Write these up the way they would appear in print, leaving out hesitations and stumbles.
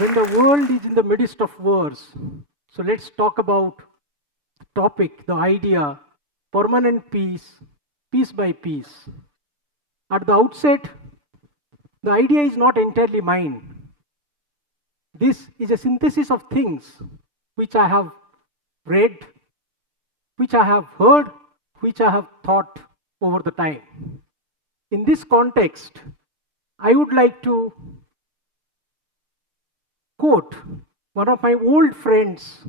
When the world is in the midst of wars, so let's talk about the topic, the idea, permanent peace, piece by piece. At the outset, the idea is not entirely mine. This is a synthesis of things which I have read, which I have heard, which I have thought over the time. In this context, I would like to quote one of my old friends'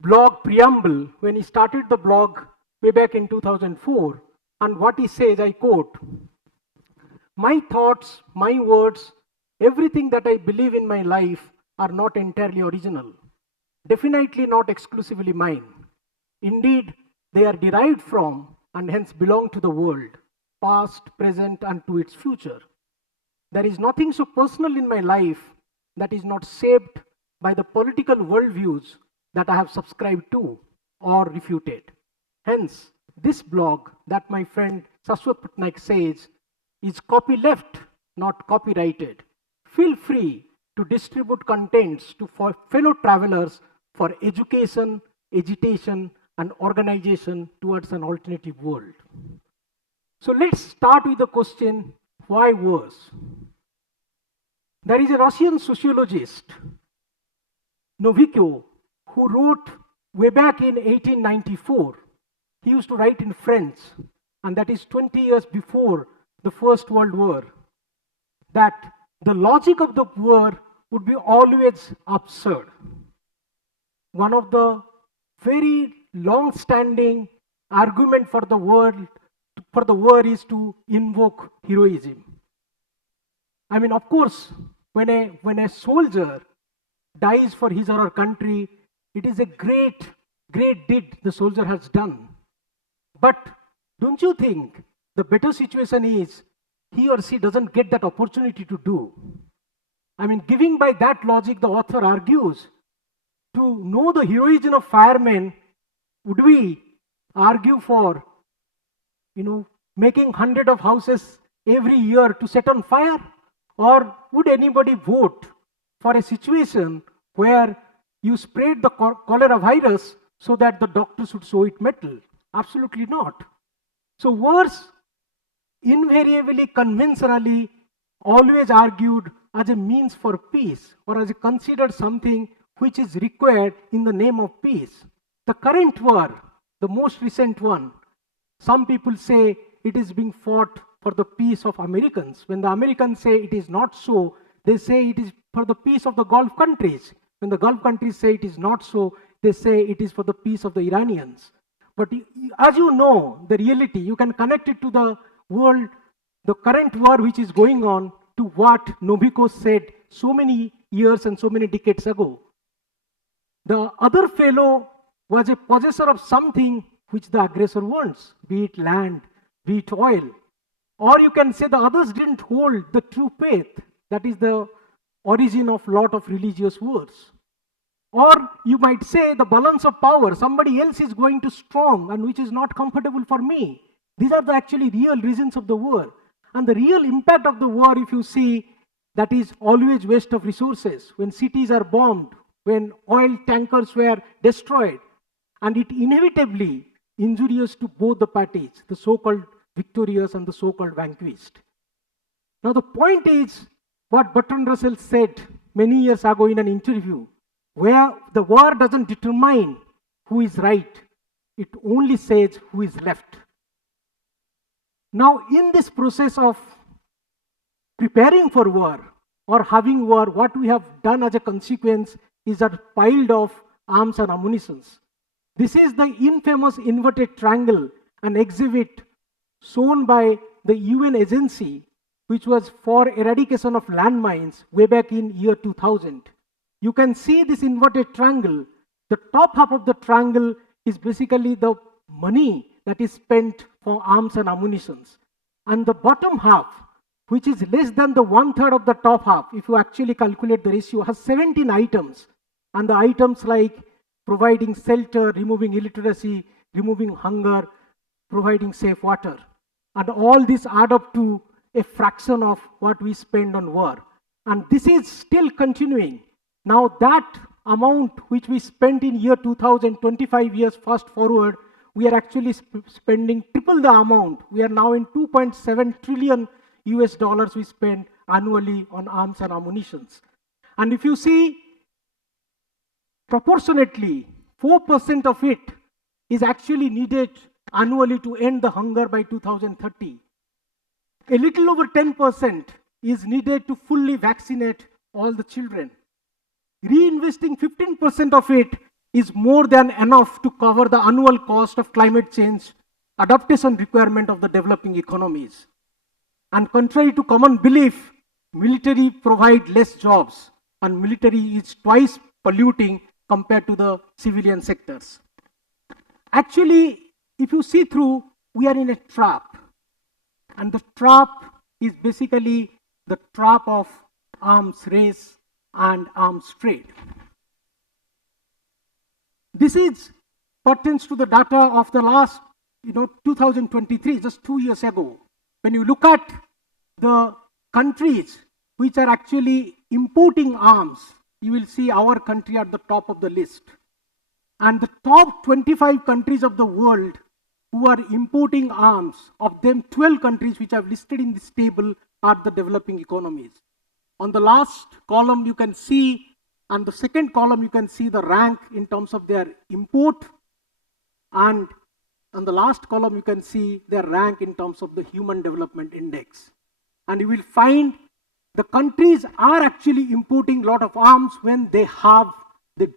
blog preamble when he started the blog way back in 2004. And what he says, I quote, "My thoughts, my words, everything that I believe in my life are not entirely original, definitely not exclusively mine. Indeed, they are derived from and hence belong to the world, past, present, and to its future. There is nothing so personal in my life that is not shaped by the political worldviews that I have subscribed to or refuted. Hence, this blog that my friend Saswat Patnaik says is copyleft, not copyrighted. Feel free to distribute contents to fellow travelers for education, agitation, and organization towards an alternative world." So let's start with the question, why wars? There is a Russian sociologist, Novikov, who wrote way back in 1894. He used to write in French, and that is 20 years before the First World War, that the logic of the war would be always absurd. One of the very long-standing argument for the war is to invoke heroism. I mean, of course, when a soldier dies for his or her country, it is a great deed the soldier has done. But don't you think the better situation is he or she doesn't get that opportunity to do? I mean, giving by that logic, the author argues, to know the heroism of firemen, would we argue for, making 100 of houses every year to set on fire? Or would anybody vote for a situation where you spread the cholera virus so that the doctors would sew it metal? Absolutely not. So wars invariably, conventionally, always argued as a means for peace, or as considered something which is required in the name of peace. The current war, the most recent one, some people say it is being fought for the peace of Americans. When the Americans say it is not so, they say it is for the peace of the Gulf countries. When the Gulf countries say it is not so, they say it is for the peace of the Iranians. But as you know, the reality, you can connect it to the world, the current war which is going on, to what Novikov said so many years and so many decades ago. The other fellow was a possessor of something which the aggressor wants, be it land, be it oil. Or you can say the others didn't hold the true faith. That is the origin of lot of religious wars. Or you might say the balance of power. Somebody else is going too strong and which is not comfortable for me. These are the actually real reasons of the war. And the real impact of the war, if you see, that is always waste of resources. When cities are bombed, when oil tankers were destroyed, and it inevitably injurious to both the parties, the so-called victorious and the so-called vanquished. Now the point is what Bertrand Russell said many years ago in an interview, where the war doesn't determine who is right, it only says who is left. Now in this process of preparing for war or having war, what we have done as a consequence is that piled of arms and ammunitions. This is the infamous inverted triangle, an exhibit shown by the UN agency, which was for eradication of landmines way back in year 2000. You can see this inverted triangle. The top half of the triangle is basically the money that is spent for arms and ammunitions. And the bottom half, which is less than the 1/3 of the top half, if you actually calculate the ratio, has 17 items. And the items like providing shelter, removing illiteracy, removing hunger, providing safe water. And all this add up to a fraction of what we spend on war. And this is still continuing. Now that amount which we spent in year 2000, 25 years fast forward, we are actually spending triple the amount. We are now in 2.7 trillion US dollars we spend annually on arms and ammunitions. And if you see, proportionately, 4% of it is actually needed annually to end the hunger by 2030. A little over 10% is needed to fully vaccinate all the children. Reinvesting 15% of it is more than enough to cover the annual cost of climate change adaptation requirement of the developing economies. And contrary to common belief, military provide less jobs, and military is twice polluting compared to the civilian sectors. Actually, if you see through, we are in a trap. And the trap is basically the trap of arms race and arms trade. This is pertains to the data of the last, 2023, just 2 years ago. When you look at the countries which are actually importing arms, you will see our country at the top of the list. And the top 25 countries of the world who are importing arms, of them 12 countries which I've listed in this table are the developing economies. On the last column you can see, and the second column you can see the rank in terms of their import, and on the last column you can see their rank in terms of the Human Development Index. And you will find the countries are actually importing a lot of arms when they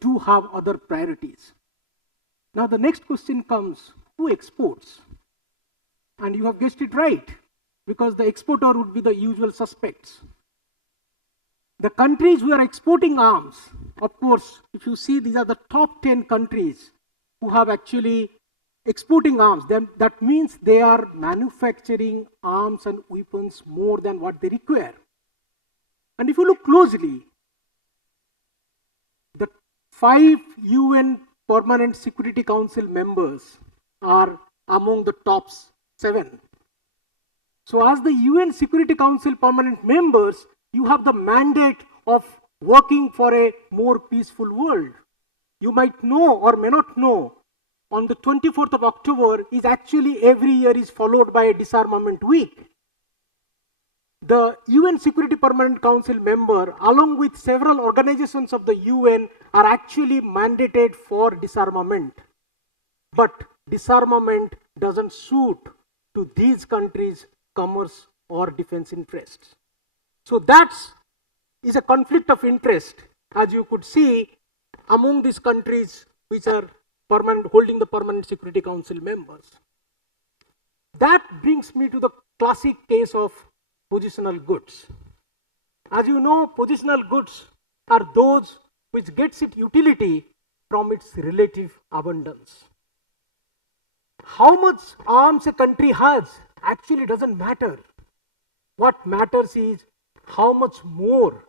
do have other priorities. Now the next question comes, who exports? And you have guessed it right, because the exporter would be the usual suspects. The countries who are exporting arms, of course, if you see, these are the top 10 countries who have actually exporting arms. That means they are manufacturing arms and weapons more than what they require. And if you look closely, the 5 UN Permanent Security Council members are among the top 7. So as the UN Security Council permanent members, you have the mandate of working for a more peaceful world. You might know or may not know, on the 24th of October is actually every year is followed by a disarmament week. The UN Security Permanent Council member, along with several organizations of the UN, are actually mandated for disarmament. But disarmament doesn't suit to these countries' commerce or defense interests. So that is a conflict of interest, as you could see, among these countries which are holding the Permanent Security Council members. That brings me to the classic case of positional goods. As you know, positional goods are those which gets its utility from its relative abundance. How much arms a country has actually doesn't matter. What matters is how much more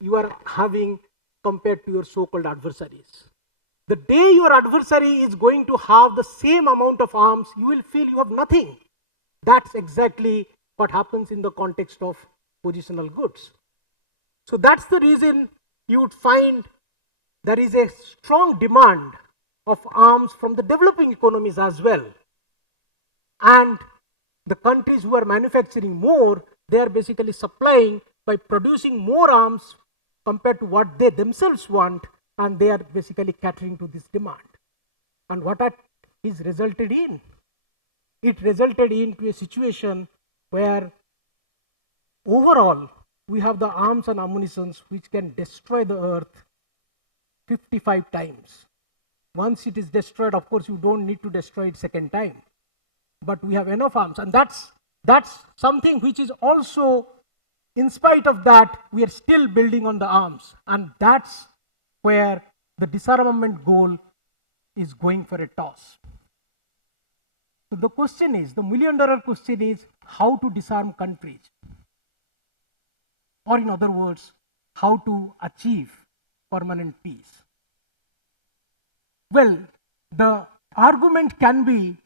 you are having compared to your so-called adversaries. The day your adversary is going to have the same amount of arms, you will feel you have nothing. That's exactly what happens in the context of positional goods. So that's the reason you would find there is a strong demand of arms from the developing economies as well. And the countries who are manufacturing more, they are basically supplying by producing more arms compared to what they themselves want, and they are basically catering to this demand. And what that is resulted in? It resulted into a situation where overall we have the arms and ammunitions which can destroy the earth 55 times. Once it is destroyed, of course, you don't need to destroy it second time. But we have enough arms, and that's something which is also, in spite of that, we are still building on the arms, and that's where the disarmament goal is going for a toss. So the question is, the million-dollar question is, how to disarm countries? Or in other words, how to achieve permanent peace? Well, the argument can be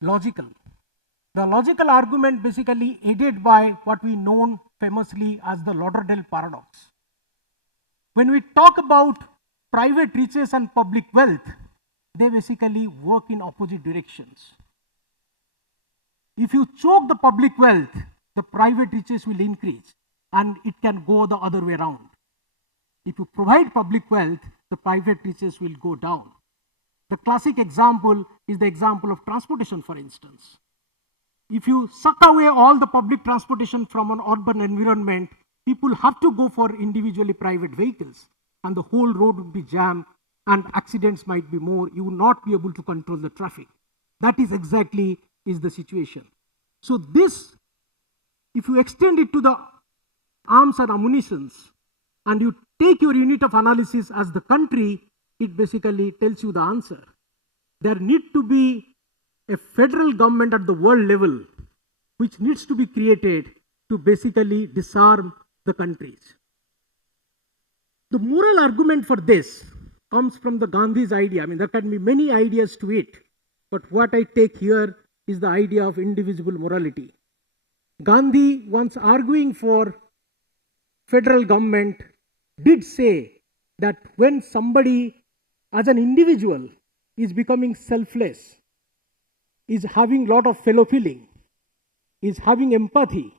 logical. The logical argument basically aided by what we know famously as the Lauderdale paradox. When we talk about private riches and public wealth, they basically work in opposite directions. If you choke the public wealth, the private riches will increase, and it can go the other way around. If you provide public wealth, the private riches will go down. The classic example is the example of transportation, for instance. If you suck away all the public transportation from an urban environment, people have to go for individually private vehicles, and the whole road would be jammed, and accidents might be more. You will not be able to control the traffic. That is exactly the situation. So this, if you extend it to the arms and ammunitions, and you take your unit of analysis as the country, it basically tells you the answer. There need to be a federal government at the world level which needs to be created to basically disarm the countries. The moral argument for this comes from the Gandhi's idea. I mean, there can be many ideas to it, but what I take here is the idea of indivisible morality. Gandhi, once arguing for federal government, did say that when somebody as an individual is becoming selfless, is having a lot of fellow feeling, is having empathy,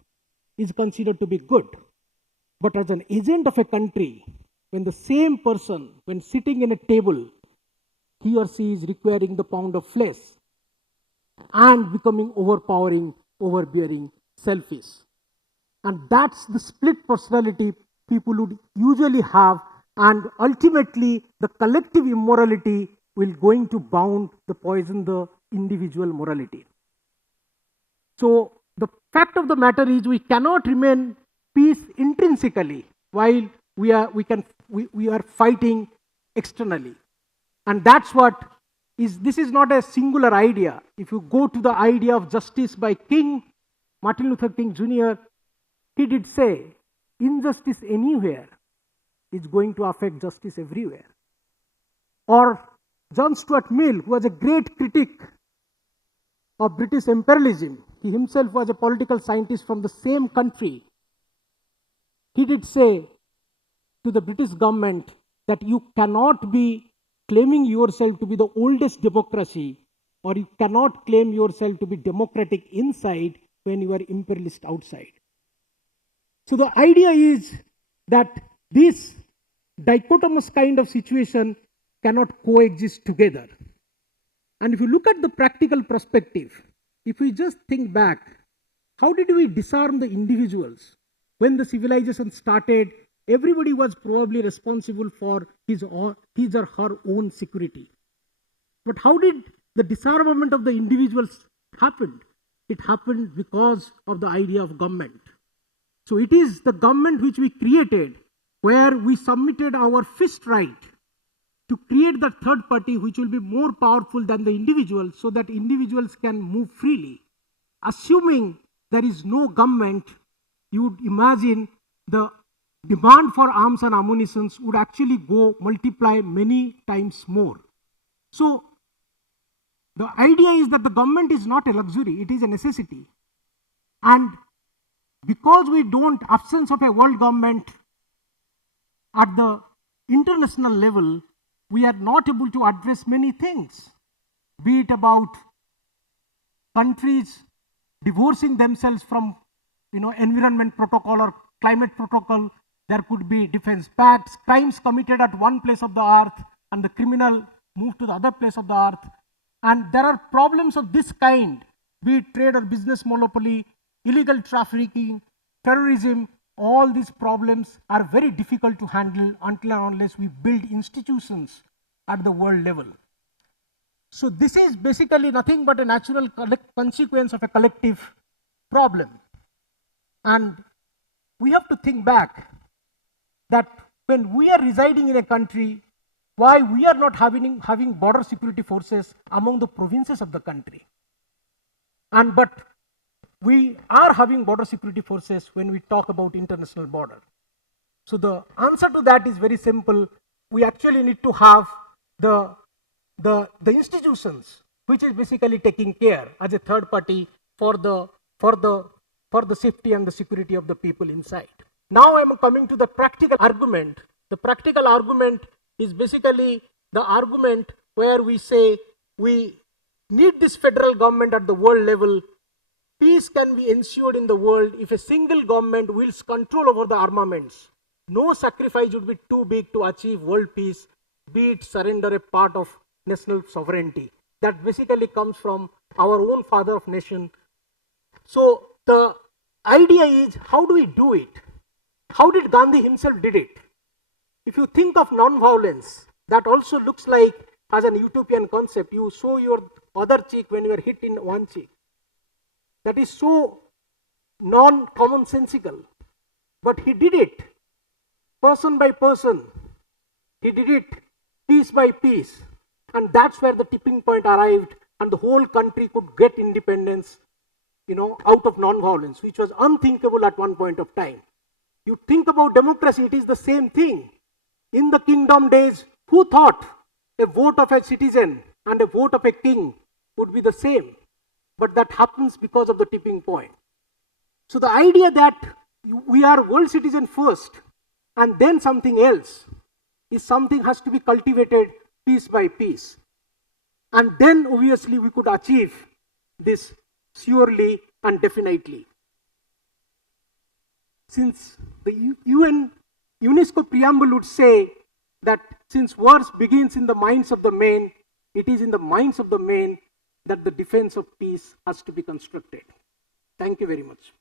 is considered to be good. But as an agent of a country, when the same person, when sitting in a table, he or she is requiring the pound of flesh and becoming overpowering, overbearing, selfish. And that's the split personality people would usually have, and ultimately the collective immorality will going to bound the poison the individual morality. So the fact of the matter is we cannot remain peace intrinsically while we are fighting externally. And that's what is, this is not a singular idea. If you go to the idea of justice by Martin Luther King Jr., he did say, injustice anywhere is going to affect justice everywhere. Or John Stuart Mill, who was a great critic of British imperialism, he himself was a political scientist from the same country. He did say to the British government that you cannot be claiming yourself to be the oldest democracy, or you cannot claim yourself to be democratic inside when you are imperialist outside. So the idea is that this dichotomous kind of situation cannot coexist together. And if you look at the practical perspective, if we just think back, how did we disarm the individuals? When the civilization started, everybody was probably responsible for his or her own security. But how did the disarmament of the individuals happen? It happened because of the idea of government. So it is the government which we created, where we submitted our fist right to create that third party which will be more powerful than the individual, so that individuals can move freely. Assuming there is no government, you would imagine the demand for arms and ammunition would actually multiply many times more. So the idea is that the government is not a luxury, it is a necessity. And because we don't, absence of a world government at the international level, we are not able to address many things, be it about countries divorcing themselves from environment protocol or climate protocol. There could be defense pacts, crimes committed at one place of the earth and the criminal moved to the other place of the earth. And there are problems of this kind, be it trade or business monopoly, illegal trafficking, terrorism. All these problems are very difficult to handle until and unless we build institutions at the world level. So this is basically nothing but a natural consequence of a collective problem. And we have to think back that when we are residing in a country, why we are not having border security forces among the provinces of the country. But we are having border security forces when we talk about international border. So the answer to that is very simple. We actually need to have the institutions which is basically taking care as a third party for the for the safety and the security of the people inside. Now I am coming to the practical argument. The practical argument is basically the argument where we say we need this federal government at the world level. Peace can be ensured in the world if a single government wields control over the armaments. No sacrifice would be too big to achieve world peace, be it surrender a part of national sovereignty. That basically comes from our own father of nation. So the idea is, how do we do it? How did Gandhi himself did it? If you think of non-violence, that also looks like as an utopian concept. You show your other cheek when you are hit in one cheek. That is so non-commonsensical. But he did it, person by person. He did it piece by piece. And that's where the tipping point arrived, and the whole country could get independence, out of non-violence, which was unthinkable at one point of time. You think about democracy, it is the same thing. In the kingdom days, who thought a vote of a citizen and a vote of a king would be the same? But that happens because of the tipping point. So the idea that we are world citizen first and then something else is something has to be cultivated piece by piece. And then obviously we could achieve this surely and definitely. Since the UNESCO preamble would say that since wars begins in the minds of the men, it is in the minds of the men that the defense of peace has to be constructed. Thank you very much.